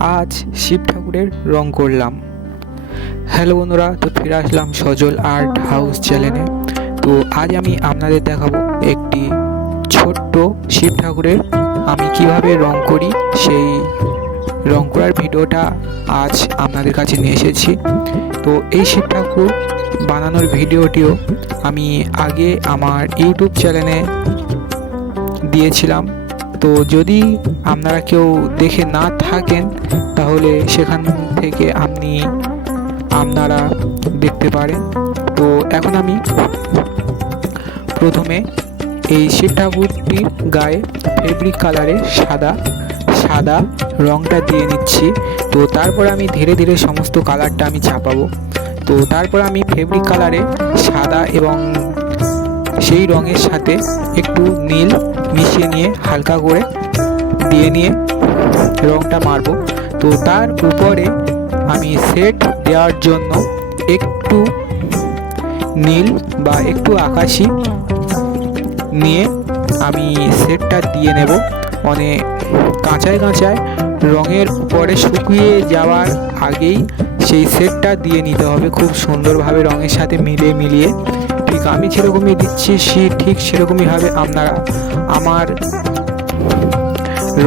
আজ শিব ঠাকুরের রং করলাম। হ্যালো বন্ধুরা, তো ফিরে আসলাম সজল আর্ট হাউস চ্যানেলে। তো আজ আমি আপনাদের দেখাবো একটি ছোট্ট শিব ঠাকুরের আমি কিভাবে রং করি, সেই রং করার ভিডিওটা আজ আপনাদের কাছে নিয়ে এসেছি। তো এই শিব ঠাকুর বানানোর ভিডিওটিও আমি আগে আমার ইউটিউব চ্যানেলে দিয়েছিলাম। তো যদি আপনারা কেউ দেখে না থাকেন তাহলে সেখান থেকে আপনারা দেখতে পারেন। তো এখন আমি প্রথমে এই শিব ঠাকুরটির গায়ে ফেব্রিক কালারে সাদা রঙটা দিয়ে নিচ্ছি। তো তারপর আমি ধীরে ধীরে সমস্ত কালারটা আমি ছাপাবো। তো তারপর আমি ফেব্রিক কালারে সাদা এবং সেই রঙের সাথে একটু নীল মিশিয়ে নিয়ে হালকা করে দিয়ে নিয়ে রঙটা মারবো। তো তার উপরে আমি সেট দেওয়ার জন্য একটু নীল বা একটু আকাশি নিয়ে আমি সেটটা দিয়ে নেব। মানে কাঁচায় রঙের উপরে শুকিয়ে যাওয়ার আগেই সেই সেটটা দিয়ে নিতে হবে, খুব সুন্দরভাবে রঙের সাথে মিলিয়ে ঠিক আমি যেরকমই দিচ্ছি ঠিক সেরকমইভাবে আপনারা আমার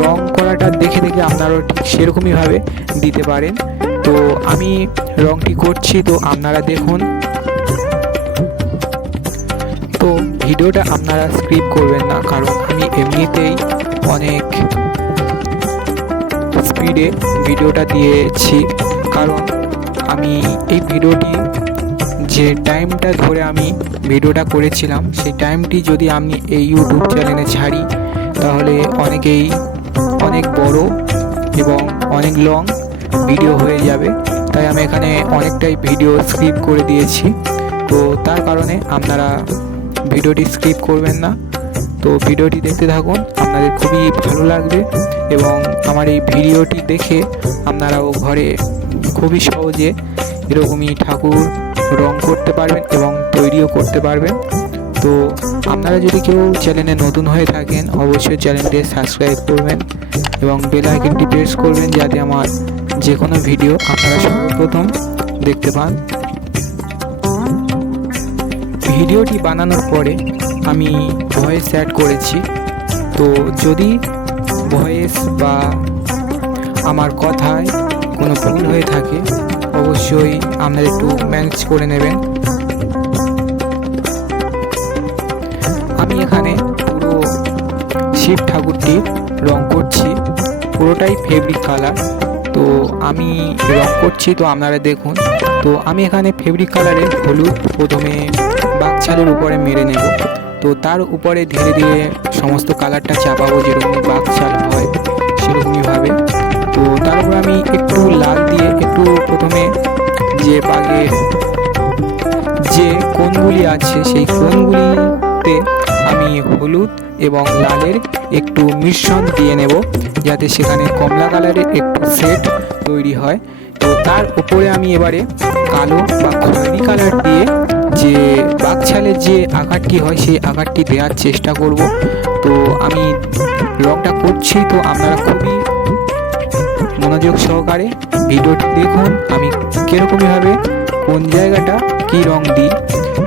রং করাটা দেখে আপনারাও ঠিক সেরকমইভাবে দিতে পারেন। তো আমি রংটি করছি, তো আপনারা দেখুন। তো ভিডিওটা আপনারা স্কিপ করবেন না, কারণ আমি এমনিতেই অনেক স্পিডে ভিডিওটা দিয়েছি। কারণ আমি এই ভিডিওটি যে টাইমটা ধরে আমি ভিডিওটা করেছিলাম সেই টাইমটি যদি আমি এই ইউটিউব চ্যানেলে ছাড়ি তাহলে অনেক বড় এবং অনেক লং ভিডিও হয়ে যাবে। তাই আমি এখানে অনেকটাই ভিডিও স্কিপ করে দিয়েছি। তো তার কারণে আপনারা ভিডিওটি স্কিপ করবেন না। তো ভিডিওটি দেখতে থাকুন, আপনাদের খুবই ভালো লাগবে এবং আমার এই ভিডিওটি দেখে আপনারাও ঘরে খুবই সহজে এরকমই ঠাকুর রং করতে পারবেন এবং তৈরিও করতে পারবেন। তো আপনারা যদি কেউ চ্যানেলে নতুন হয়ে থাকেন অবশ্যই চ্যানেলটি সাবস্ক্রাইব করবেন এবং বেল আইকনটি প্রেস করবেন, যাতে আমার যে কোনো ভিডিও আপনারা সর্বপ্রথম দেখতে পান। ভিডিওটি বানানোর পরে আমি ভয়েস অ্যাড করেছি। তো যদি ভয়েস বা আমার কথায় কোনো ভুল হয়ে থাকে অবশ্যই আপনারা একটু ম্যানেজ করে নেবেন। আমি এখানে পুরো শিব ঠাকুরটি রং করছি, পুরোটাই ফেব্রিক কালার। তো আমি রং করছি, তো আপনারা দেখুন। তো আমি এখানে ফেব্রিক কালারে হলুদ প্রথমে বাঘছালের উপরে মেরে নেব। তো তার উপরে ধীরে ধীরে সমস্ত কালারটা চাপাবো, যেরকম বাঘছাল হয় সেরকমইভাবে। তো তারপর আমি একটু লাল দিয়ে একটু প্রথমে যে বাঘের যে কোণগুলি আছে সেই কোণগুলিতে আমি হলুদ এবং লালের একটু মিশ্রণ দিয়ে নেব, যাতে সেখানে কমলা কালারের একটু সেট তৈরি হয়। তো তার উপরে আমি এবারে কালো বা খয়েরি কালার দিয়ে যে বাঘছালের যে আকারটি হয় সেই আকারটি দেওয়ার চেষ্টা করব। তো আমি রংটা করছি, তো আপনারা খুবই মনোযোগ সহকারে ভিডিওটি দেখুন আমি কীরকমভাবে কোন জায়গাটা কী রং দিই।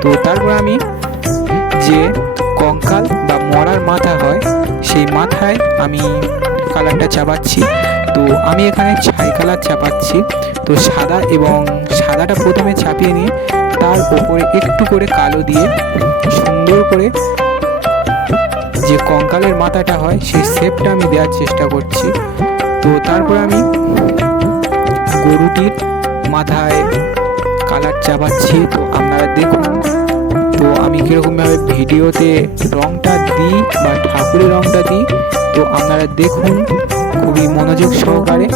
তো তারপর আমি যে কঙ্কাল বা মরার মাথা হয় সেই মাথায় আমি কালারটা চাপাচ্ছি। তো আমি এখানে ছাই কালার চাপাচ্ছি। তো সাদাটা প্রথমে চাপিয়ে নিয়ে তার উপরে একটু করে কালো দিয়ে সুন্দর করে যে কঙ্কালের মাথাটা হয় সেই শেপটা আমি দেওয়ার চেষ্টা করছি। তো তারপর আমি গরুটির মাথায় কালার চাপাচ্ছি। তো আপনারা দেখুন তো আমি কীরকমভাবে ভিডিওতে রংটা দিই বা ঠাকুরের রংটা দিই। তো আপনারা দেখুন খুবই মনোযোগ সহকারে।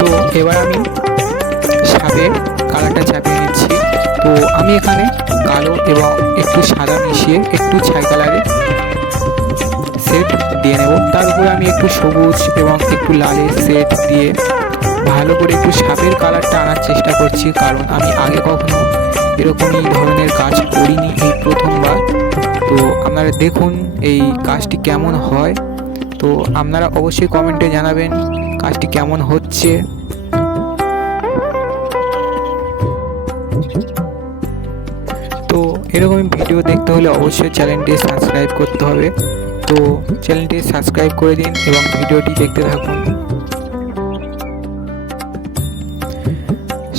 তো এবার আমি সাপের কালারটা চাপিয়ে নিচ্ছি। তো আমি এখানে কালো এবং একটু সাদা মিশিয়ে একটু ছাই কালারে সেট দিয়ে নেব। তার উপরে আমি একটু সবুজ এবং একটু লালের সেট দিয়ে ভালো করে একটু সাপের কালারটা আনার চেষ্টা করছি, কারণ আমি আগে কখনো এরকমই ধরনের কাজ করিনি, এই প্রথমবার। তো আপনারা দেখুন এই কাজটি কেমন হয়। তো আপনারা অবশ্যই কমেন্টে জানাবেন কাজটি কেমন হচ্ছে। তো এরকম ভিডিও দেখতে হলে অবশ্যই চ্যানেলটি সাবস্ক্রাইব করতে হবে। তো চ্যানেলটি সাবস্ক্রাইব করে দিন এবং ভিডিওটি দেখতে থাকুন।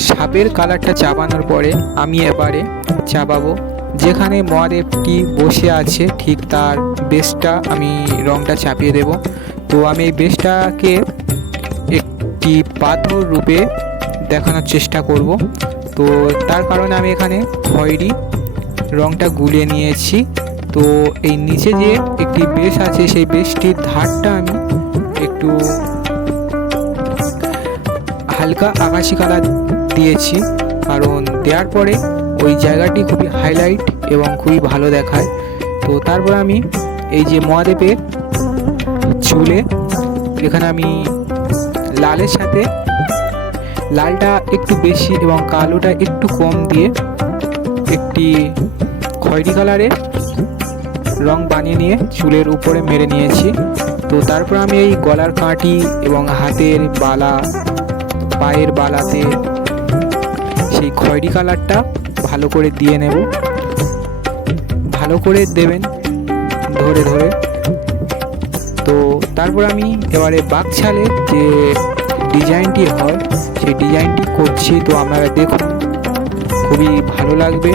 সাপের কালারটা চাপানোর পরে আমি এবারে চাপাবো যেখানে মহাদেবটি বসে আছে ঠিক তার বেসটা আমি রংটা চাপিয়ে দেব। তো আমি এই বেসটাকে একটি পাথর রূপে দেখানোর চেষ্টা করব। তো তার কারণে আমি এখানে খয়েরি রংটা গুলিয়ে নিয়েছি। তো এই নিচে যে একটি বেস আছে সেই বেসটির ধারটা আমি একটু হালকা আকাশি কালার দিয়েছি, কারণ দেওয়ার পরে ওই জায়গাটি খুবই হাইলাইট এবং খুবই ভালো দেখায়। তো তারপর আমি এই যে মহাদেবের চুলে এখানে আমি লালের সাথে লালটা একটু বেশি এবং কালোটা একটু কম দিয়ে একটি খয়েরি কালারের রং বানিয়ে নিয়ে চুলের উপরে মেরে নিয়েছি। তো তারপর আমি এই গলার কাঁটি এবং হাতের বালা, পায়ের বালাতে সেই খয়েরি কালারটা ভালো করে দিয়ে নেব। ভালো করে দেবেন ধরে ধরে। তো তারপর আমি এবারে বাঘছালের যে ডিজাইনটি হয় সেই ডিজাইনটি করছি। তো আপনারা দেখুন, খুবই ভালো লাগবে।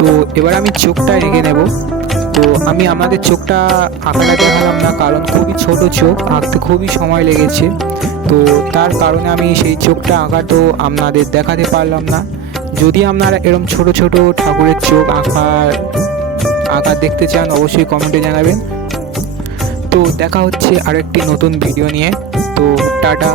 তো এবার আমি চোখটা এঁকে নেব। তো আমি আমাদের চোখটা আঁকাটা দেখালাম না, কারণ খুবই ছোট চোখ, আঁকতে খুবই সময় লেগেছে। তো তার কারণে আমি সেই চোখটা আঁকা তো আপনাদের দেখাতে পারলাম না। যদি আপনারা এরকম ছোট ছোট ঠাকুরের চোখ আঁকা দেখতে চান অবশ্যই কমেন্টে জানাবেন। তো দেখা হচ্ছে আরেকটি নতুন ভিডিও নিয়ে। তো টাটা।